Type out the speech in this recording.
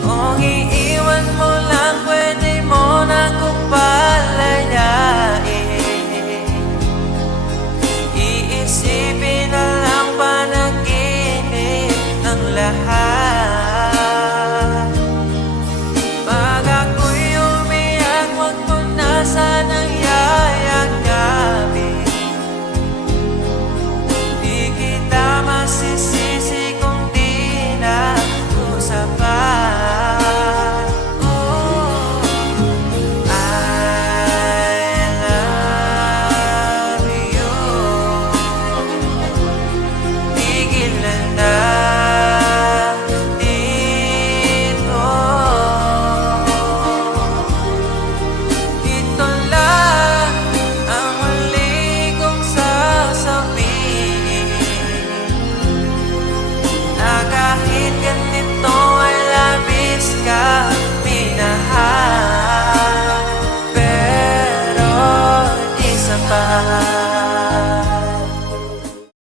Kung iiwan mo lang, pwede mo na kong palayain. Iisipin na lang panaginip ng lahat. Pag ako'y umiyak, wag mo na sanang yayagapin. Di kita masisisi kung di na usapan. Oh, I love you. Tigilan na dito. Ito lang ang huli kong sasabihin, na kahit ganito ay labis ka minahal. Pero isa pa